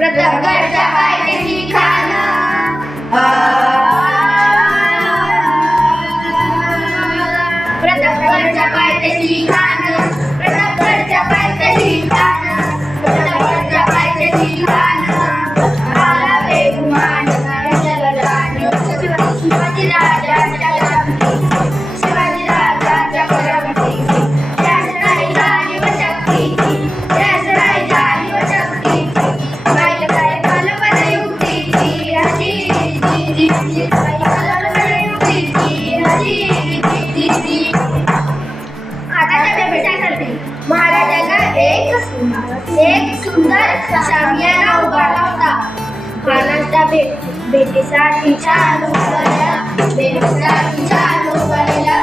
प्रतापगडच्या पायथ्याशी खान प्रतापगडच्या पायथ्याशी खान प्रतापगडच्या पायथ्याशी खान प्रतापगडच्या पायथ्याशी खान आला बेगुमान शिवाजी राजाच्या शिवाजी राजाच्या करावतीची त्यासराई झाली व शक्तीची त्यासराई झाली व शक्तीची बाई काय कल्पना युक्तीची हजी जी जी बाई कल्पना युक्तीची हजी जी जी आता त्या भेटाय करते महाराजांना एक सुंदर शामियाना उभारला होता. खानाच्या भेटीसाठी छान उभारला भेटीसाठी छान उभारला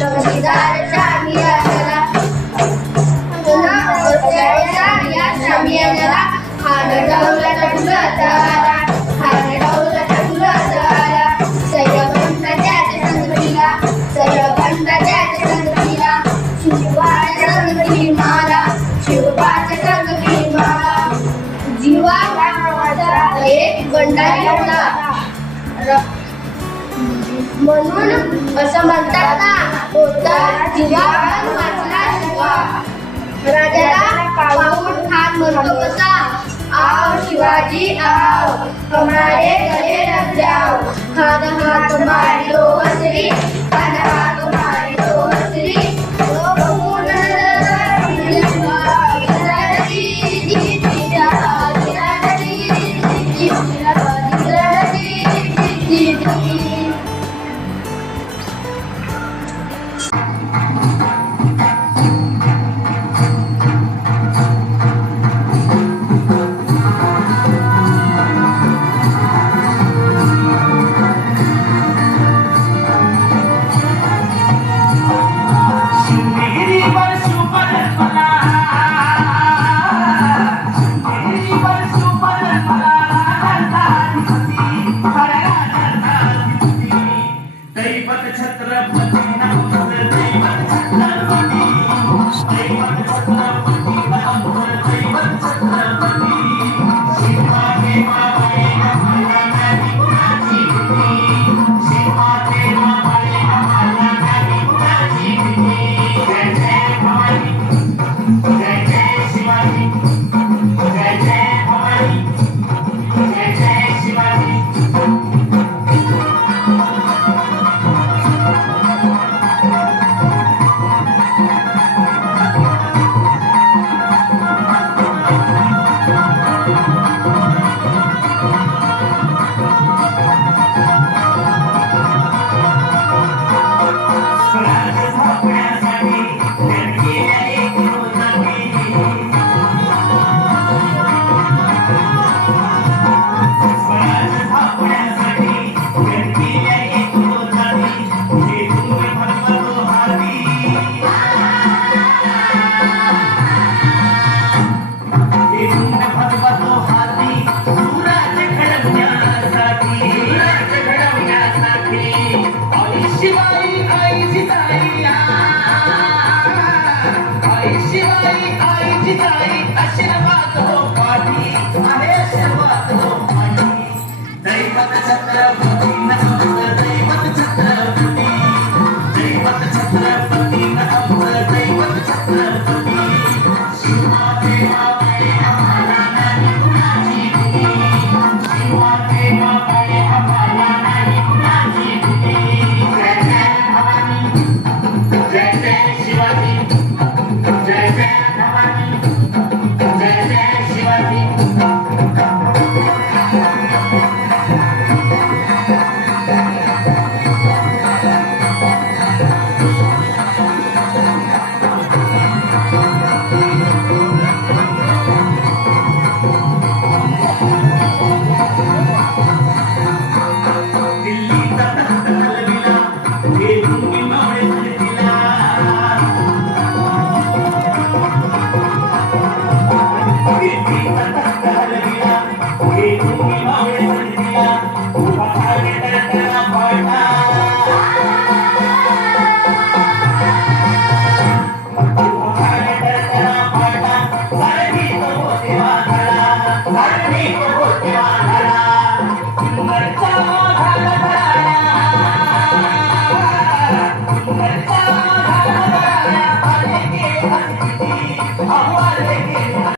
नक्षीदार शामियानाला या शामियानाला खान डावला टुलत आला खान डावला टुलत आला सैयबंद त्याच्या संगतीला सैयबंद त्याच्या संगतीला शिवबाच्या संगती माला शिवबाच्या संगती माला जीवा नावाचा एक गंडारी होता म्हणून असं म्हणतात ना होता जीवा वाचला शिवा. राजाला पाहून खान म्हणतो कसा आओ शिवाजी आओ हमारे गले लग जाओ खान हाथ मारी दो हसरी खान हाथ मारी दो हसरी आशीर्वाद दो पाठी आहे आशीर्वाद दो पाठी दैवत छत्र